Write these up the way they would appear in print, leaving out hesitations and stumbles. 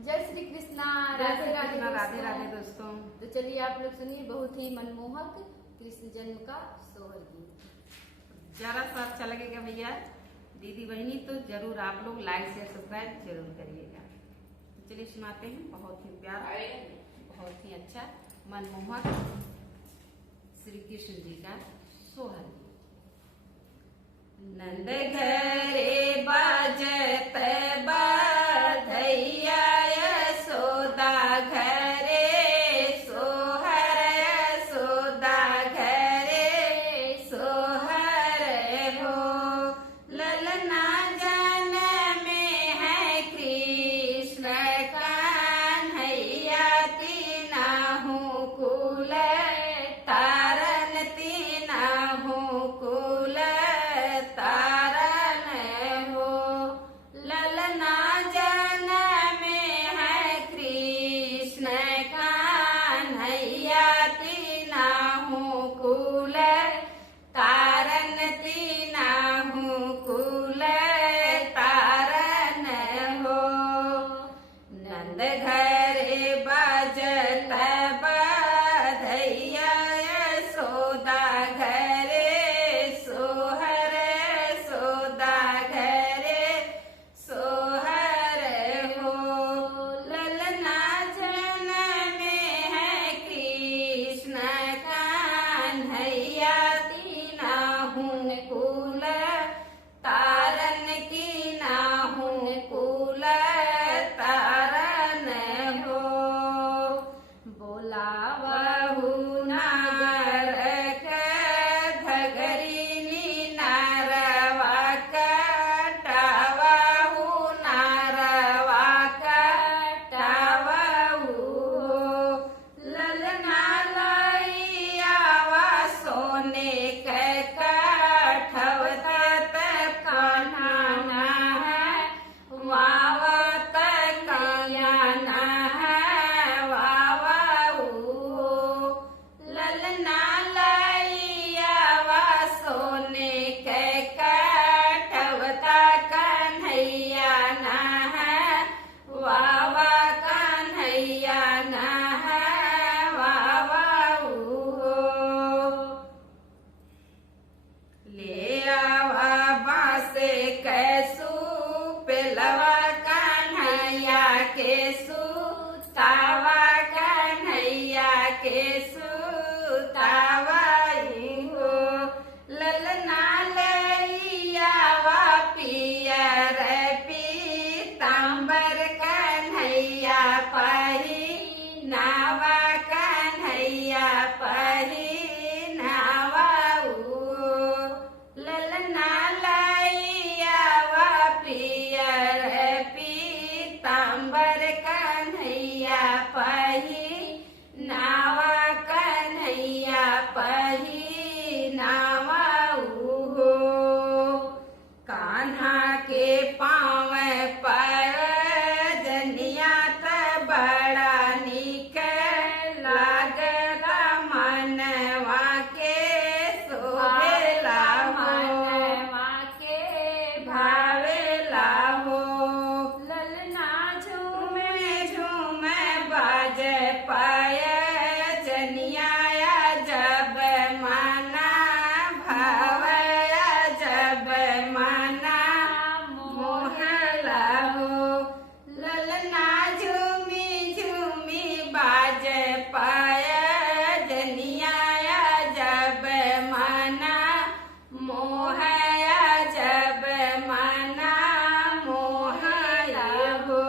जय श्री कृष्णा। राधे राधे राधे राधे दोस्तों। तो चलिए आप लोग सुनिए बहुत ही मनमोहक कृष्ण जन्म का सोहर गीत। जरा सा अच्छा लगेगा भैया दीदी बहनी, तो जरूर आप लोग लाइक शेयर सब्सक्राइब जरूर करिएगा। तो चलिए सुनाते हैं। बहुत ही प्यारा, बहुत ही अच्छा मनमोहक श्री कृष्ण जी का सोहर गीत। नंद घरे बाजत बाधैया, यशोदा घरे सोहर, यशोदा घरे सोहर हो। ललना जन्म में है कृष्ण कान्हैया, तीनाहु कुल तारन, तीनाहु कुल तारन हो। ललना जन्म में है कृष्ण कान्हैया, तीनाहु कुल तारन, तीनाहु कुल तारन हो। नंद घरे बाजत बाधैया, यशोदा घरे सोहर, यशोदा घरे सोहर हो। ललना जन्म में है कृष्ण कान्हैया, तीनाहु कुल तारन, कीनाहु कुल तारन हो। बोलावहु नार घगरी नारवा कटावहु, नारवा कटावहु। ललना लइयावा सोने के कठवत कान्हा ना है, वावा काया ना है वावाऊ। ललना लइयावा सोने के कठवता कन्हैया ना है, वावा कन्हैया ना है वावाऊ। ले आवा बासे कैसू पेलवा कन्हैया के सुतावा, कन्हैया के सुतावाई हो। ललना लइयावा पियर पीतांबर, कन्हैया पहिनावा, कन्हैया पहिनावाऊ। ललना लइयावा पियर पीतांबर, कन्हैया पहिनावा, कन्हैया पहिनावाऊ हो। कान्हा के पाँव पर जनिया त बड़ा निक लागला, मनवा के सोहेला हो, मनवा के भावेला हो। ललना झूमे झूमे बाजे पाय जनिया, जब मना भावया, जब मना मोहला हो। ललना झूमी झूमी बाजे पाय जनिया, जब मना मोहया, जब मना मोहला हो।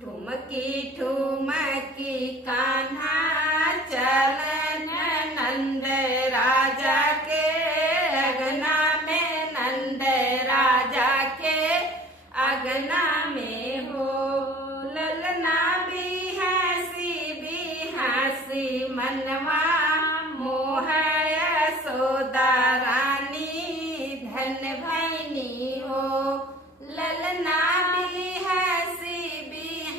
ठुमकी ठुमकी कान्हा चलन, नंद राजा के अगना में, नंद राजा के अगना में हो। ललना भी हंसी मनवा मोहय, यशोदा रानी धन भैनी हो। ललना भी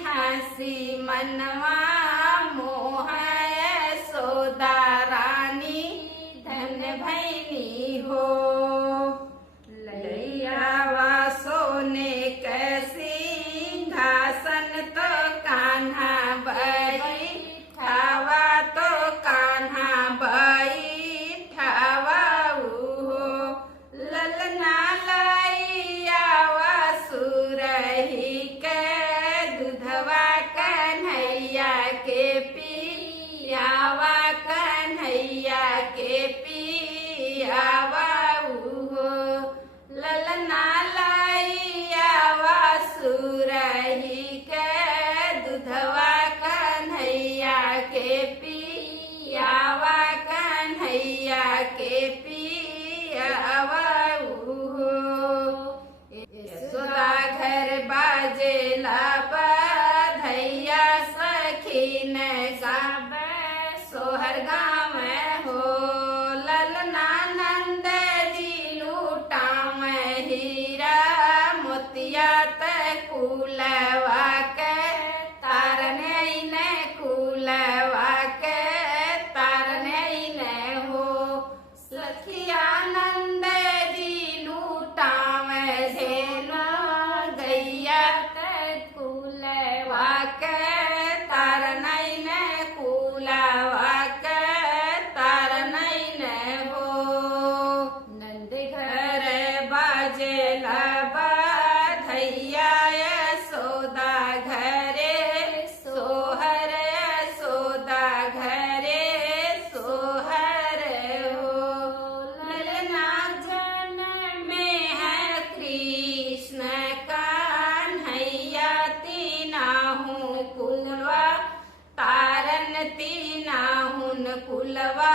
हंसी मनवा मोहय, यशोदा रानी धन भैनी हो। लैयावा सोने के सिंहासन तो कुलवा के तारने ने कुलवा के तारने ने हो सखियानंद जी लूटावे धेनु गैया कुलवा के तारने ने कुलवा के तारने ने हो नंद घर घर बाजे बधैया यशोदा घरे सोहर यशोदा घरे सोहर हो ललना जन में है कृष्ण कान्हैया तीनाहू कुलवा तारन तीनाहुन कुलवा